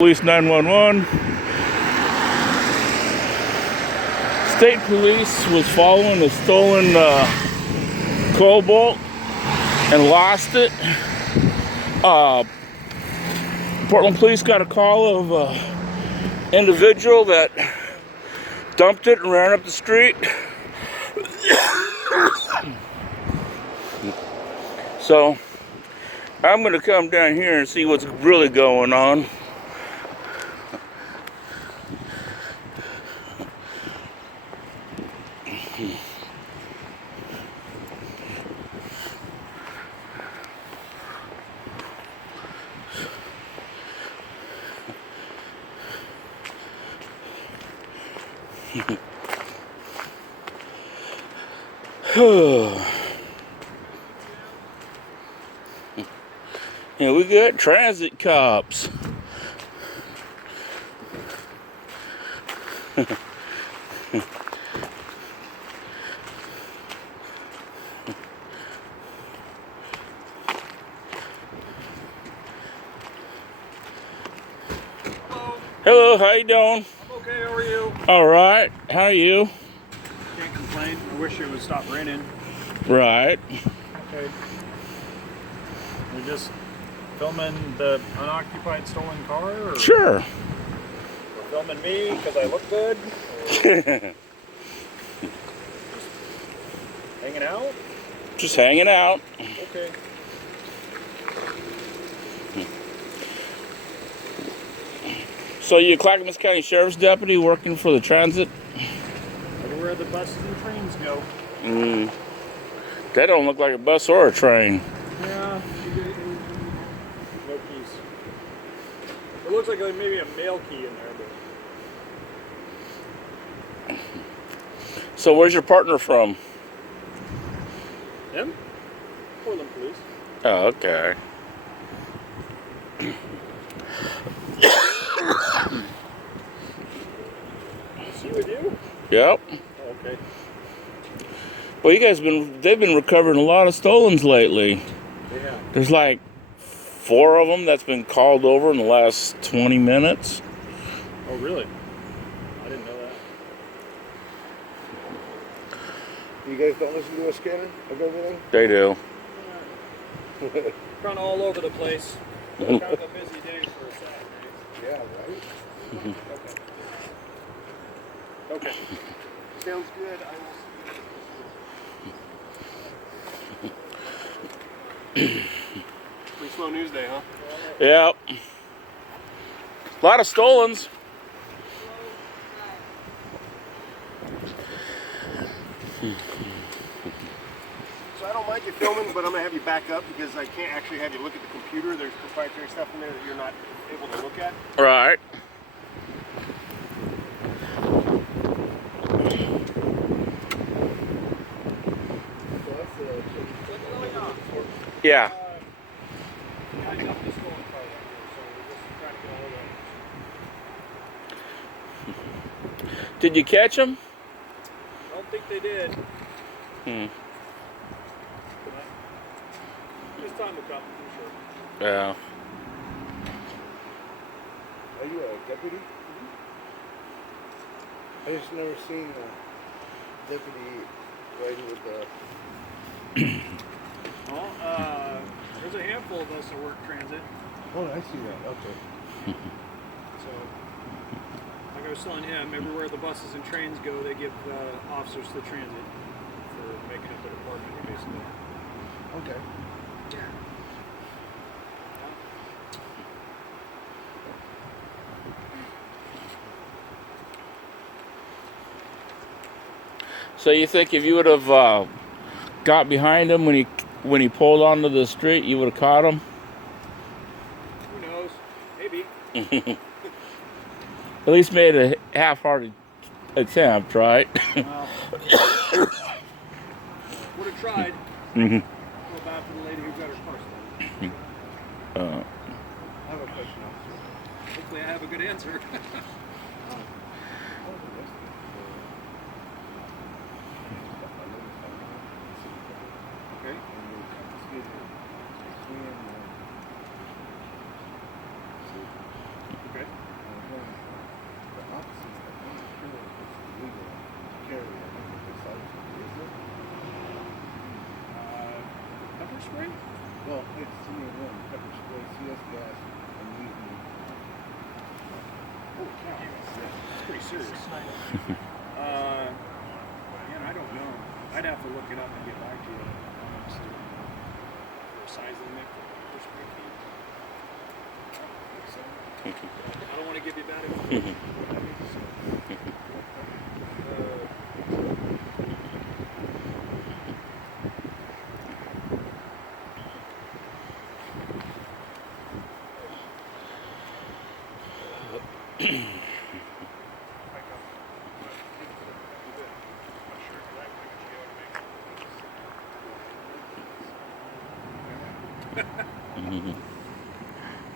Police 911. State police was following a stolen Cobalt and lost it. Portland police got a call of an individual that dumped it and ran up the street. So I'm going to come down here and see what's really going on. Yeah, we got transit cops. Hello, how you doing? I'm okay, how are you? All right, how are you? Can't complain. I wish it would stop raining. Right. Okay. You're just filming the unoccupied stolen car? Or Sure. You're filming me because I look good? Hanging out? Just hanging out. Okay. So you a Clackamas County Sheriff's Deputy working for the transit? Everywhere the buses and trains go. That don't look like a bus or a train. Yeah. No keys. It looks like maybe a mail key in there, but... So where's your partner from? Him? Portland Police. Oh, okay. Is he with you? Yep. Oh, okay. Well, you guys they've been recovering a lot of stolens lately. Yeah. There's like 4 of them that's been called over in the last 20 minutes. Oh, really? I didn't know that. You guys don't listen to a scanner of everything? They do. Kind of all over the place. Kind of a busy day for a Saturday. Yeah, right? Okay. Sounds good. Pretty slow news day, huh? Yep. A lot of stolens. So I don't mind you filming, but I'm going to have you back up because I can't actually have you look at the computer. There's proprietary stuff in there that you're not able to look at. Right. Yeah. Did you catch them? I don't think they did. This time will come, for sure. Yeah. Are you a deputy? I just never seen a deputy riding with the... Well, there's a handful of us that work transit. Oh, I see that. Okay. So, like I was telling him, everywhere the buses and trains go, they give officers to transit for making up a department, basically. Okay. So you think if you would have got behind him when he pulled onto the street, you would have caught him? Who knows? Maybe. At least made a half-hearted attempt, right? Would have tried. Mm-hmm. Feel bad for the lady who got her car stolen. I have a question, officer. Hopefully I have a good answer. Okay. Okay. spray? Well, it's 2 in 1. Pepper spray, CS gas, and using. Oh, cow. That's pretty serious. Man, I don't know. I'd have to look it up and get back to you. Honestly. For size limit for pepper spray can. I don't want to give you bad information.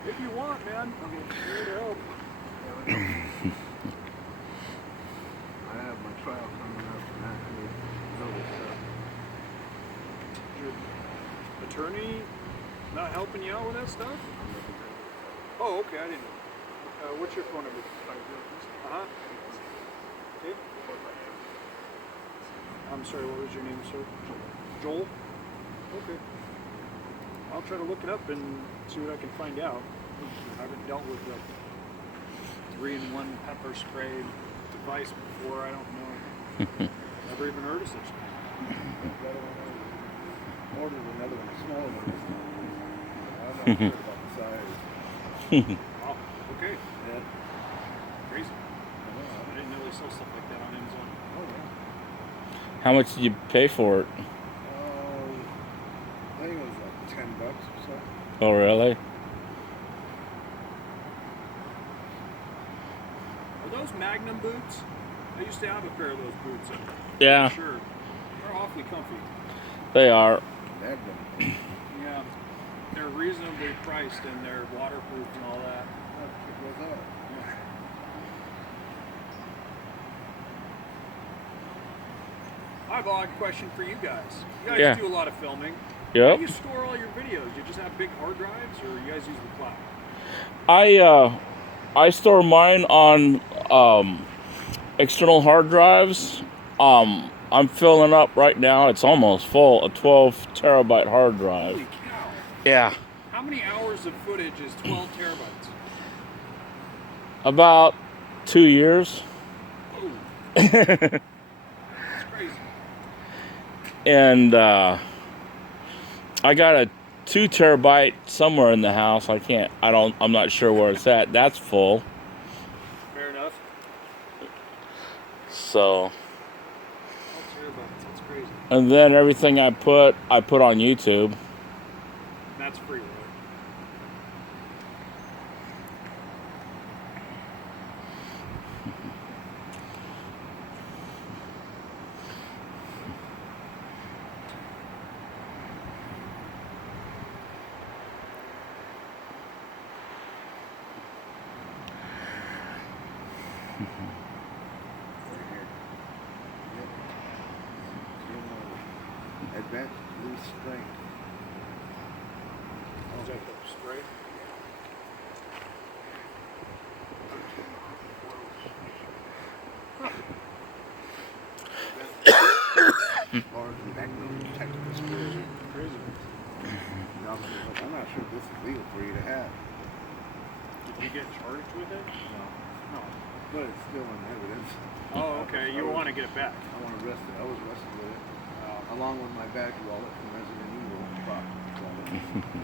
If you want, man. I'm here to help. I have my trial coming up and actually know this stuff. Your attorney not helping you out with that stuff? I'm representing. Oh, okay. I didn't know. What's your phone number? Uh-huh. Okay. I'm sorry, what was your name, sir? Joel? Okay. I'll try to look it up and see what I can find out. I haven't dealt with the 3-in-1 pepper spray device before. I don't know. Never even heard of such thing. Ordered another one, a smaller one. I'm not sure about the size. Wow. Okay. Yeah. Crazy. I didn't know they sell stuff like that on Amazon. Oh, yeah. How much did you pay for it? I think it was like $10 or so. Oh, really? Are those Magnum boots? I used to have a pair of those boots. Yeah, Sure. They're awfully comfy. they are. Magnum. Yeah. They're reasonably priced and they're waterproof and all that. What was that? I have a odd question for you guys. You guys Yeah. do a lot of filming. How Yep. do you store all your videos? You just have big hard drives, or you guys use the cloud? I store mine on external hard drives. I'm filling up right now. It's almost full. A 12 terabyte hard drive. Holy cow! Yeah, How many hours of footage is 12 terabytes? about 2 years. Oh, that's crazy. And I got a 2 terabyte somewhere in the house. I'm not sure where it's at. That's full. Fair enough. So, 12 terabytes. That's crazy. and then everything I put on YouTube. That's free, right? Advanced blue strength. Is that the spray? Or Magnum technical spray. Crazy. Now, I'm not sure if this is legal for you to have. Did you get charged with it? No. No. But it's still in evidence. Oh, okay. You want to get it back. I want to arrest it. I was arrested with it. Along with my badge wallet from Resident Evil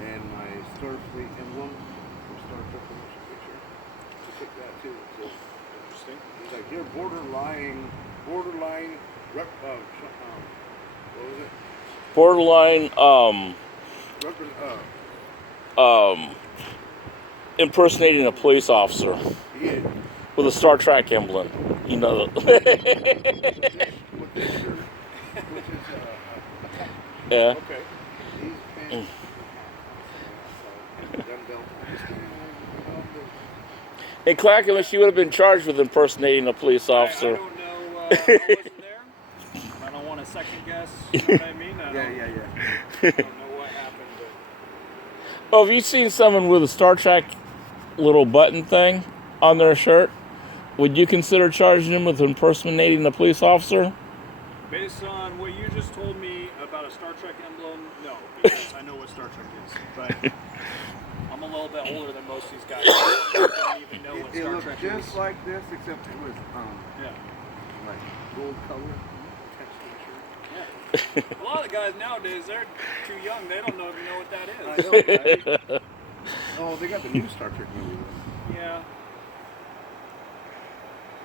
and my Star Fleet emblem from Star Trek the motion picture. I took that too. So Interesting. he's like, you're borderline, what was it? Borderline impersonating a police officer Yeah. with a Star Trek emblem. You know. With this shirt, which is Yeah. Okay. these pants. Gun belt. In Clackamas, you would have been charged with impersonating a police I officer. don't know. I wasn't there. I don't want to second guess. You know what I mean? I don't know what happened. But Oh, have you seen someone with a Star Trek little button thing on their shirt? Would you consider charging them with impersonating a police officer? Based on what you just told me about a Star Trek emblem, no, because I know what Star Trek is. But I'm a little bit older than most of these guys. I don't even know what It Star looked Trek just is. like this, except it was Yeah. like gold color. Yeah. A lot of guys nowadays, they're too young. They don't even know what that I is. know, right? Oh, they got the new Star Trek movie. Though. Yeah.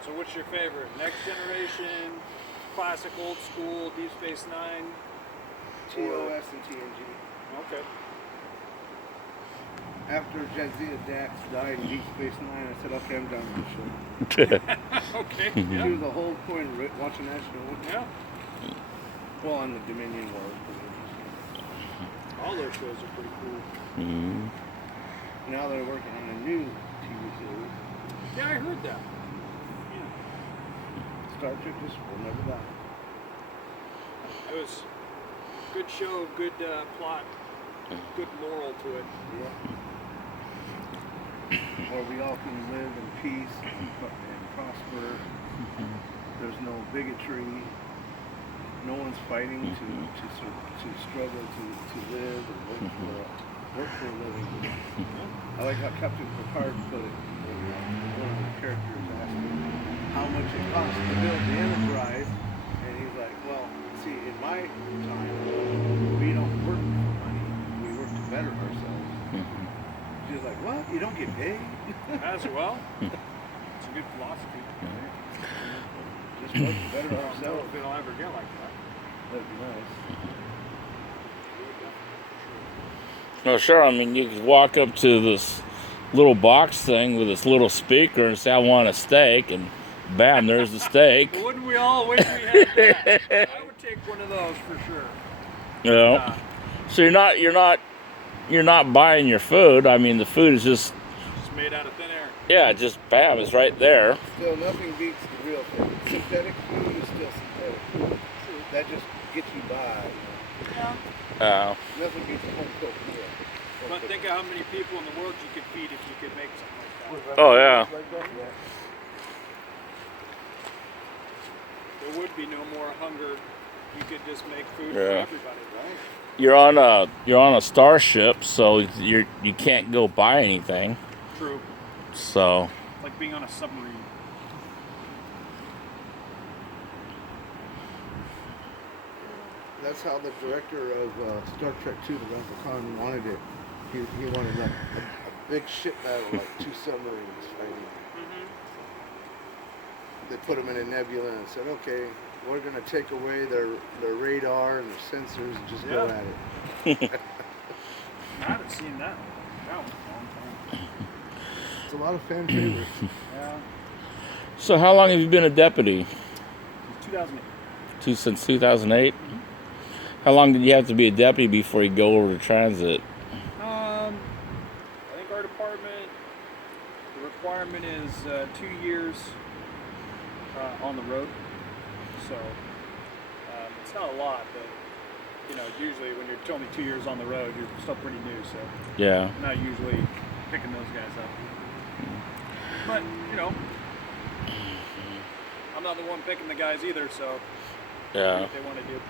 So what's your favorite? Next Generation, classic, old school, Deep Space Nine? TOS and TNG. Okay. After Jadzia Dax died in Deep Space Nine, I said, okay, I'm done with the show. Okay. She Yeah. was the whole point of watching that show. Yeah. Well, on the Dominion War. All those shows are pretty cool. Mhm. Now they're working on a new TV series. Yeah, I heard that. Yeah. Star Trek just will never die. It was a good show, good plot, good moral to it. Yeah. Where we all can live in peace and prosper. There's no bigotry. No one's fighting to struggle to live and work for a living. I like how Captain Picard put it. One of the characters asked him how much it costs to build the Enterprise, and he's like, "Well, see, in my time, we don't work for money. We work to better ourselves." She was like, "What? You don't get paid?" As well. It's a good philosophy. Just work to better I don't know ourselves. if it'll ever get like that. That'd be nice. Oh, sure. I mean, you could walk up to this little box thing with this little speaker and say, I want a steak, and bam, there's the steak. But wouldn't we all wish we had that? I would take one of those for sure. You know? So you're not buying your food. I mean, the food is just, Just made out of thin air. yeah, just bam, it's right there. Still, nothing beats the real thing. Synthetic food is still synthetic food. That just gets you by. Yeah. Nothing beats a home cooked meal. But think of how many people in the world you could feed if you could make something like that. Oh, yeah. There would be no more hunger. You could just make food for Yeah. everybody, right? You're on a starship, so you can't go buy anything. True. So It's like being on a submarine. That's how the director of Star Trek II, the Wrath of Khan, wanted it. He wanted a big ship battle, like two submarines fighting. They put them in a nebula and said, okay, we're going to take away their radar and their sensors and just go Yeah. at it. I haven't seen that one. That one's a long time. It's a lot of fan favorites. Yeah. So how long have you been a deputy? It's 2008. Since 2008? How long did you have to be a deputy before you go over to transit? I think our department, the requirement is 2 years on the road. So it's not a lot, but you know, usually when you're only 2 years on the road, you're still pretty new. So Yeah. I'm not usually picking those guys up. But you know, I'm not the one picking the guys either. So do Yeah. what they want to do.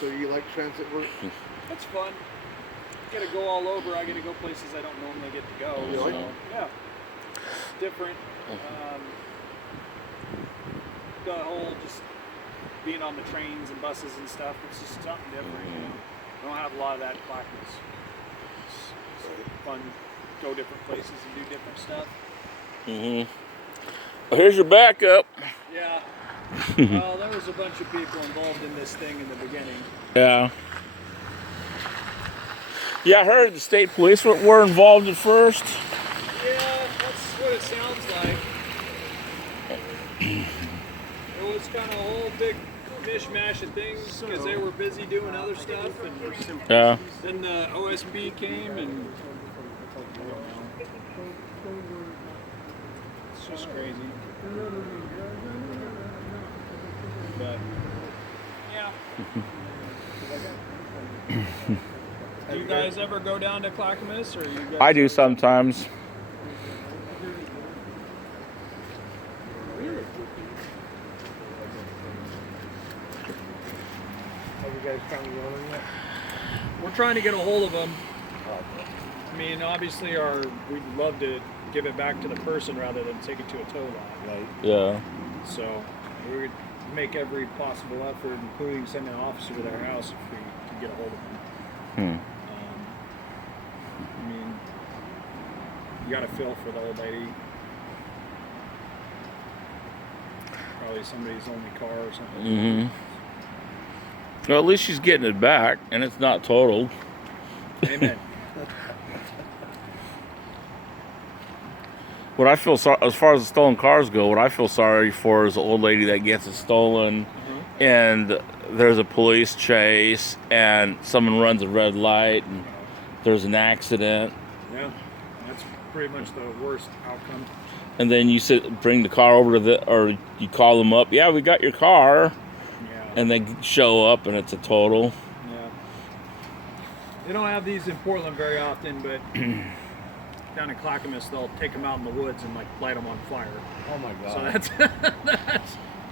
So you like transit work? It's fun. Get to go all over. I get to go places I don't normally get to go. Really? So, yeah. It's different. The whole just being on the trains and buses and stuff, it's just something different. You know? I don't have a lot of that in Clackamas. It's fun. Go different places and do different stuff. Well, here's your backup. Yeah. Well, there was a bunch of people involved in this thing in the beginning. Yeah. Yeah, I heard the state police were involved at first. Yeah, that's what it sounds like. It was kind of a whole big mishmash of things because they were busy doing other stuff, and Yeah. then the OSB came, and it's just crazy. But yeah. Do you guys ever go down to Clackamas, or you guys? I do sometimes. guys found the owner yet? We're trying to get a hold of them. Oh, okay. I mean, obviously, we'd love to give it back to the person rather than take it to a tow lot. Right. Yeah. So we would make every possible effort, including sending an officer to their house if we could get a hold of them. I mean, you got to feel for the old lady. Probably somebody's only car or something. Mm-hmm. Well, at least she's getting it back, and it's not totaled. Amen. What I feel sorry, as far as the stolen cars go, what I feel sorry for is the old lady that gets it stolen, and there's a police chase, and someone runs a red light, and there's an accident, Yeah, that's pretty much the worst outcome. and then you bring the car over to or you call them up. Yeah, we got your car, Yeah. and they show up, and it's a total. Yeah. They don't have these in Portland very often, but down in Clackamas, they'll take them out in the woods and like light them on fire. Oh my God. So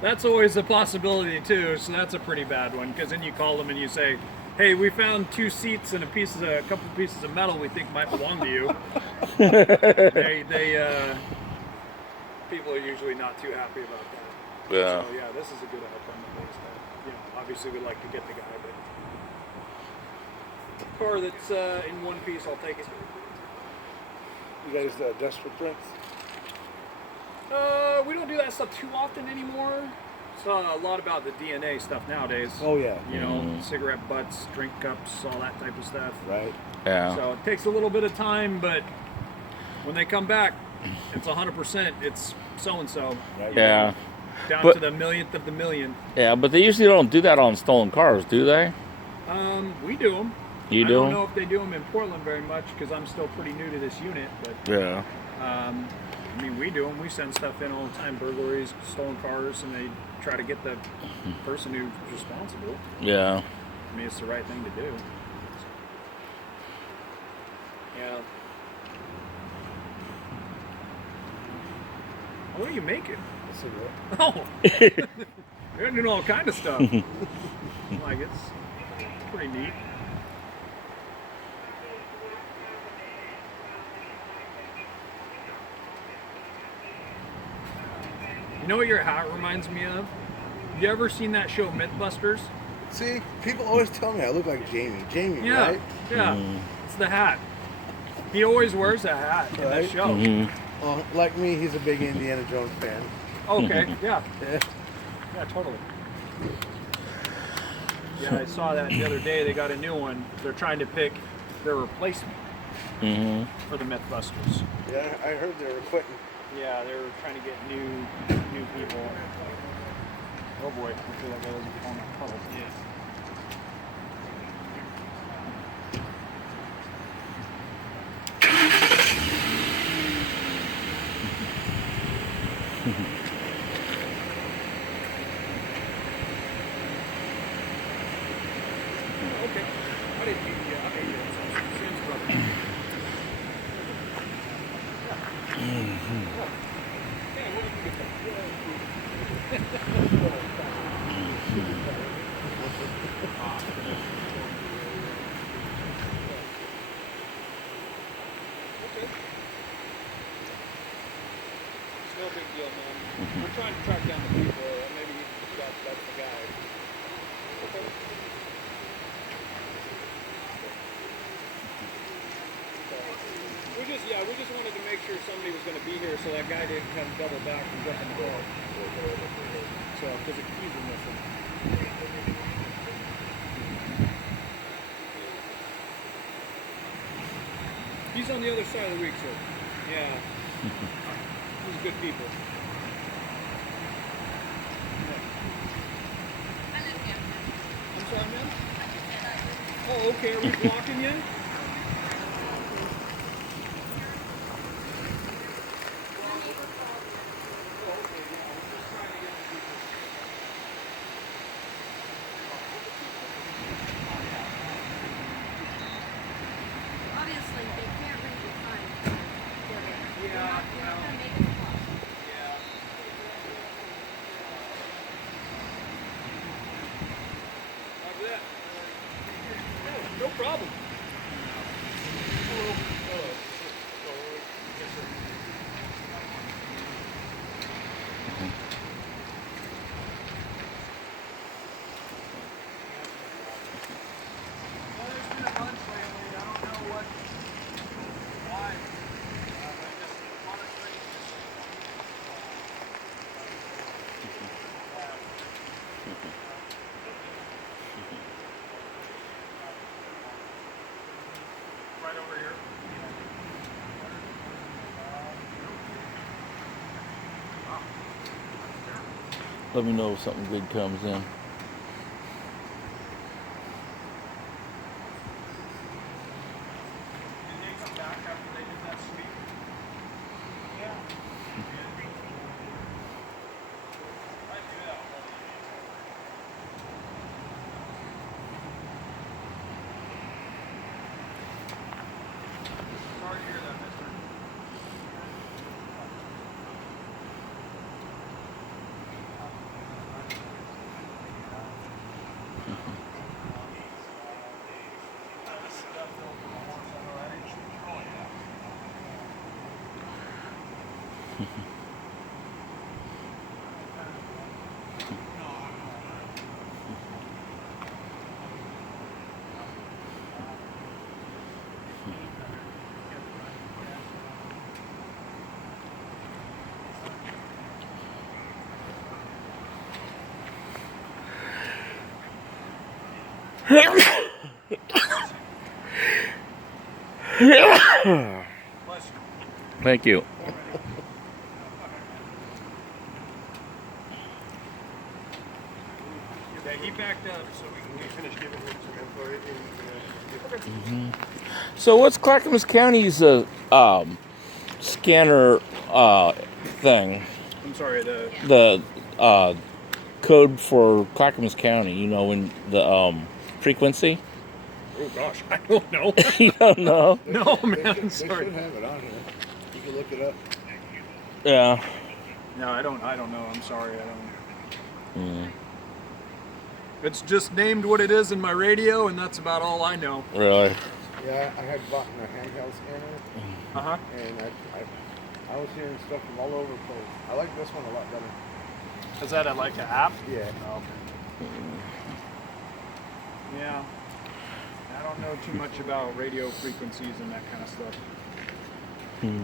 that's always a possibility too. So that's a pretty bad one, because then you call them and you say, "Hey, we found 2 seats and a couple pieces of metal we think might belong to you." People are usually not too happy about that. Yeah. So yeah, this is a good outcome at least. Obviously we'd like to get the guy, but car that's in one piece, I'll take it. You guys dust footprints? We don't do that stuff too often anymore. It's a lot about the DNA stuff nowadays. Oh yeah. You know, cigarette butts, drink cups, all that type of stuff. Right. Yeah. So it takes a little bit of time, but when they come back, it's 100%. It's so-and-so. Right. Yeah. Down But- to the millionth of the million. Yeah, but they usually don't do that on stolen cars, do they? We do them. You I do don't 'em? know if they do them in Portland very much because I'm still pretty new to this unit, but Yeah. I mean, we do them. We send stuff in all the time, burglaries, stolen cars, and they try to get the person who's responsible. Yeah. I mean, it's the right thing to do. Yeah. What are you making? A cigarette. Oh, you're doing all kind of stuff. Like it's pretty neat. You know what your hat reminds me of? You ever seen that show Mythbusters? See, people always tell me I look like Jamie. Jamie, Yeah, right? yeah. It's the hat. He always wears a hat in that Right. show. Mm-hmm. Well, like me, he's a big Indiana Jones fan. Okay, yeah, Yeah. yeah, totally. Yeah, I saw that the other day. They got a new one. They're trying to pick their replacement Mm-hmm. for the Mythbusters. Yeah, I heard they were quitting. Yeah, they were trying to get new people. Oh boy, hopefully that guy doesn't fall in that puddle. Yeah. Okay. I didn't mean to. I mean, it's Sam's brother. It's no big deal, man. We're trying to track down the people, or maybe that's the guy. Okay. We just wanted to make sure somebody was going to be here, so that guy didn't come double back and jump in the door. So, because the keys are missing. He's on the other side of the week, sir. Yeah. He's good people. I'm sorry, ma'am? Oh, okay. Are we blocking you? Obviously, they can't read the time. They're not gonna make it clock. Yeah. Roger that. Let me know if something good comes in. Did they come back after they did that sweep? Yeah. I do that all the Sorry to hear that, mister. Bless you. Thank you. Yeah, he backed up, so we can finish giving him some info. So what's Clackamas County's scanner thing? I'm sorry, The code for Clackamas County, you know, when the frequency? oh gosh, I don't know. You don't know? No, They man, should sorry. have it on here. You can look it up. Yeah. No, I don't know. I'm sorry, I don't. Mm, It's just named what it is in my radio, and that's about all I know. really? Yeah, I had bought a handheld scanner, Uh-huh. and I was hearing stuff from all over the place. I like this one a lot better. Is that like an app? Yeah. Oh, okay. Yeah. I don't know too much about radio frequencies and that kind of stuff. Hmm.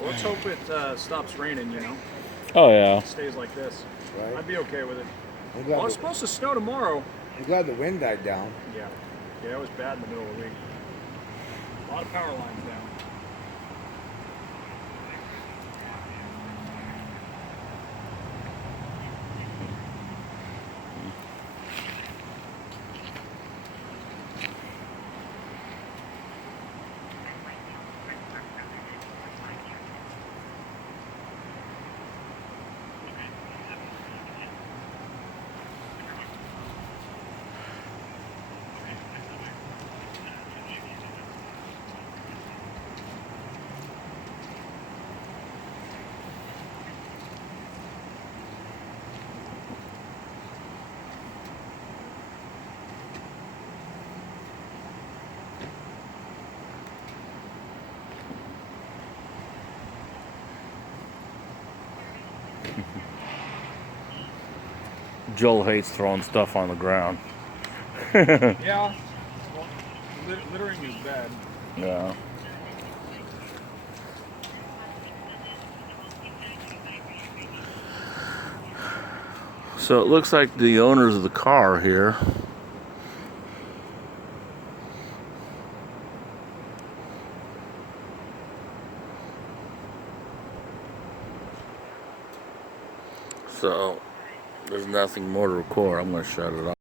Well, let's hope it stops raining, you know? Oh, yeah. Stays like this. Right. I'd be okay with it. I'm Well, glad, it's supposed to snow tomorrow. I'm glad the wind died down. Yeah. Yeah, it was bad in the middle of the week. A lot of power lines down. Joel hates throwing stuff on the ground. Yeah. Well, littering is bad. Yeah. So it looks like the owners of the car here so there's nothing more to record. I'm going to shut it off.